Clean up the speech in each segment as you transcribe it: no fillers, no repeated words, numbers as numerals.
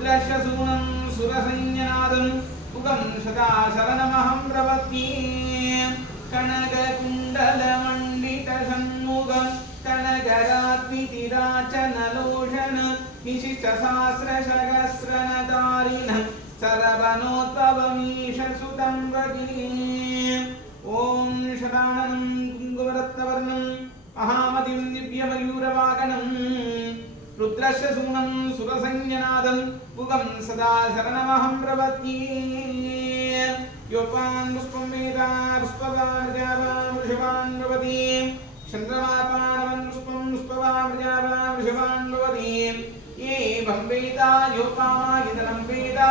रुद्रशसूनं सुरसंज्ञनादं मुखं सदा शरणमहं प्रपद्ये कनककुण्डलमण्डितषण्मुखं कनकरात्रितिराचनलोचन निशितसहस्रसहस्रनदारिणं सरवनोत्तवमीशसुतं वदे ॐ शताननं कुङ्कुमरत्नवर्णं महामतिं दिव्यमयूरवाहनं रुद्रशसूनं सुरसंज्ञनादं मुखं सदा शरणमहं प्रपद्ये योपान् पुष्पं वेदा पुष्पवान् वृषभान् भवति चन्द्रमापाणवन् पुष्पं पुष्पवान् वृषभान् भवति एवं वेदा योपामायितनं वेदा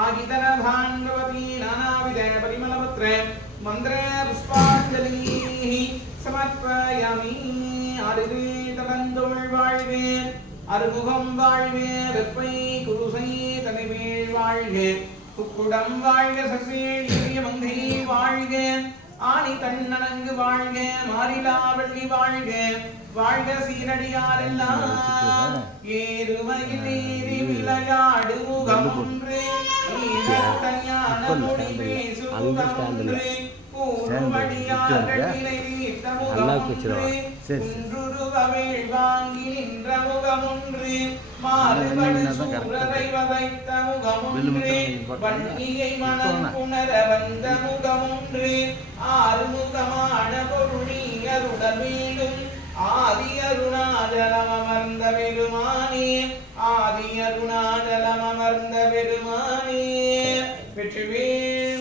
आयितनभान् भवति नानाविध परिमलपत्रे मन्त्रे पुष्पाञ्जलिः समर्पयामि अरुवे तलन्दोळ் வாழ்வே அருமுகம் வாழ்வே வெப்பை குருசை தலைவேள் வாழ்வே புக்குடம் வாழ்க சர்வேள் இளைய மங்கை வாழ்க ஆணி கண்ணனங்கு வாழ்க மாரிலா வள்ளி வாழ்க வாழ்க சீரடியாரெல்லாம் ஏறுமையில் ஏறி விளையாடு முகம் ஒன்று ஈழத்தஞான மொழி பேசு முகம் ஒன்று கூறுவடியார்கள் குன்றுருவவேள் வாங்கி நின்ற முகமொன்று மாறுபடு சூரரை வதைத்த முகமொன்று வன்னியை மனம் புணர வந்த முகமொன்று ஆறுமுகமான பொருளியருடல் வீடும் ஆதி அருணாச்சலம் அமர்ந்த பெருமானே ஆதி அருணாச்சலம் அமர்ந்த பெருமானே வெற்றிவேல்